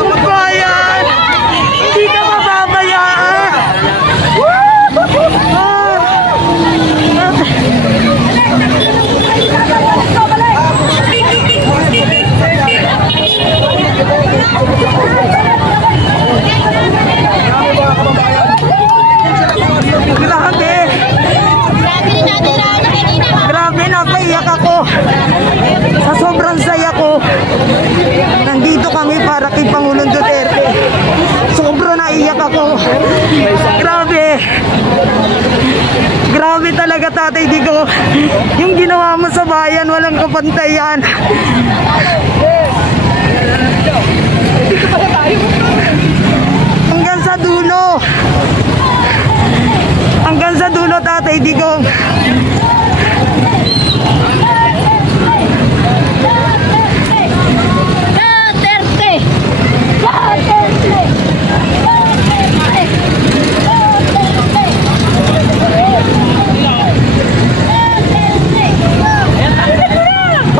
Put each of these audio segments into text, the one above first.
Bayan! Hindi ka mababayaan! Grabe! Grabe, napaiyak ako. Sa sobrang saya ko. Nandito kami para kay Pangulong Duterte. Sobrang naiyak ako. Grabe. Grabe talaga, Tatay Digong. Yung ginawa mo sa bayan, walang kapantayan. Hanggang sa dulo. Hanggang sa dulo, Tatay Digong.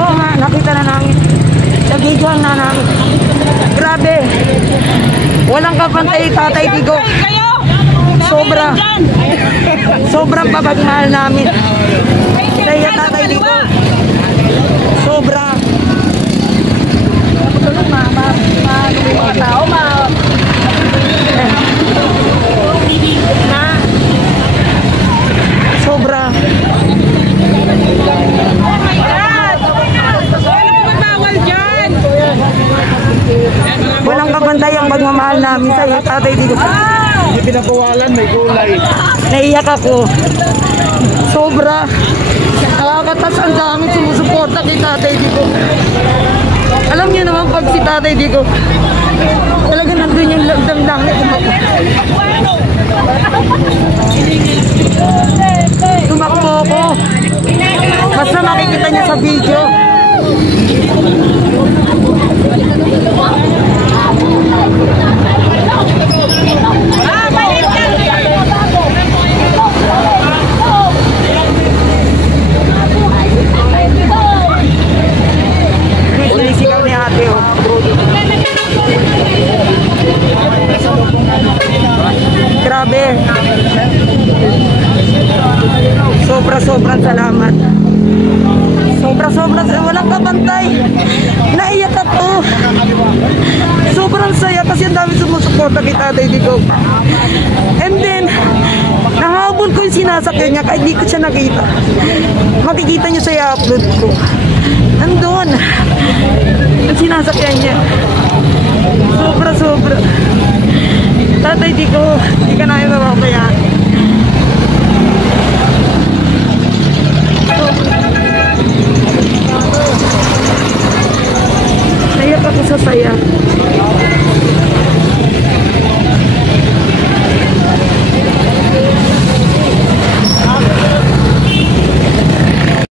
Oo nga, nakita na namin. Nag-video na namin. Grabe. Walang kapantay, Tatay Digong. Sobra. Sobrang papagmahal namin. Kaya Tatay Digong. Sobra. Mga tao, sobra. Walang kapantay ang pagmamahal namin sa iyo, Tatay Digong. Hindi pinapawalan, may kulay. Naiyak ako. Sobra. Nakakatas ang dami sumusuporta kay Tatay Digong. Alam niyo naman pag si Tatay Digong, talaga nandun yung damdamin ko. Tumakbo ko. Basta makikita niyo sa video. Sinisigaw ni ate, oh. Grabe. Sobrang salamat. Sobrang walang kabantay. Naiyak ako. Sobrang saya kasi ang dami sumusuporta kay Tatay Digong. And then nahabol ko yung sinasakyan niya kahit di ko siya nakita. Makikita niyo sa i-upload ko. Nandun yung sinasakyan niya. Sobra. Tatay Digong, di ka namin mababayaan. Naiyak ako sa saya.